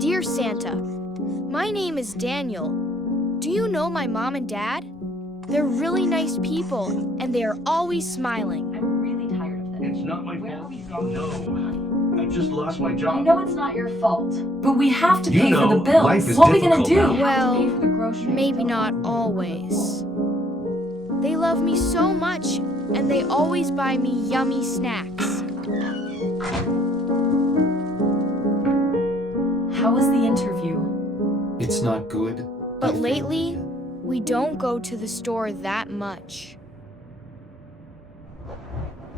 Dear Santa, my name is Daniel. Do you know my mom and dad? They're really nice people, and they are always smiling. I'm really tired of this. It's not my Where fault. are we from? No. I just lost my I job. know it's not your fault, but we have to You pay know, for the bills. life is What are we gonna difficult do? now. We have to pay Well, for the groceries. maybe not always. They love me so much, and they always buy me yummy snacks. How was the interview? It's not good. But I failed lately, again. we don't go to the store that much.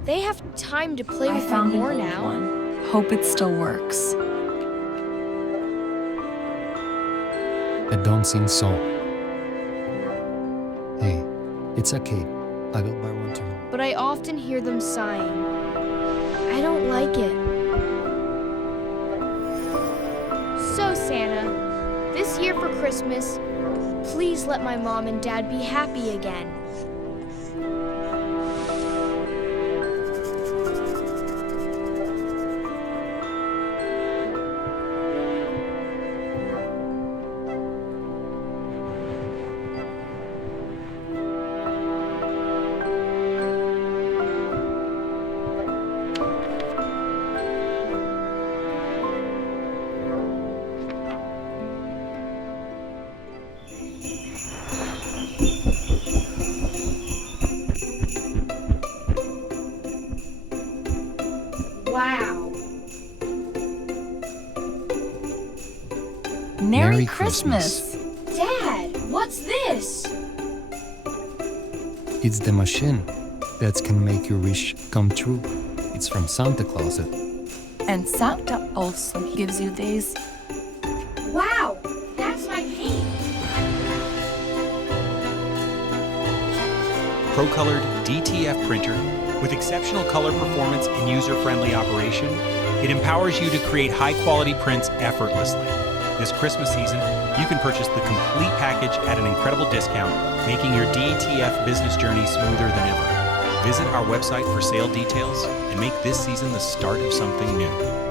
They have time to play I with me found more an old now. one. Hope it still works. It don't seem so. Hey, it's okay. I will buy one too. But I often hear them sighing. I don't like it. So, Santa, this year for Christmas, please let my mom and dad be happy again. Wow. Merry Christmas. Dad, what's this? It's the machine that can make your wish come true. It's from Santa Claus. And Santa also gives you these. Wow, that's my paint. Procolored DTF printer with exceptional color performance and user-friendly operation, it empowers you to create high-quality prints effortlessly. This Christmas season, you can purchase the complete package at an incredible discount, making your DTF business journey smoother than ever. Visit our website for sale details and make this season the start of something new.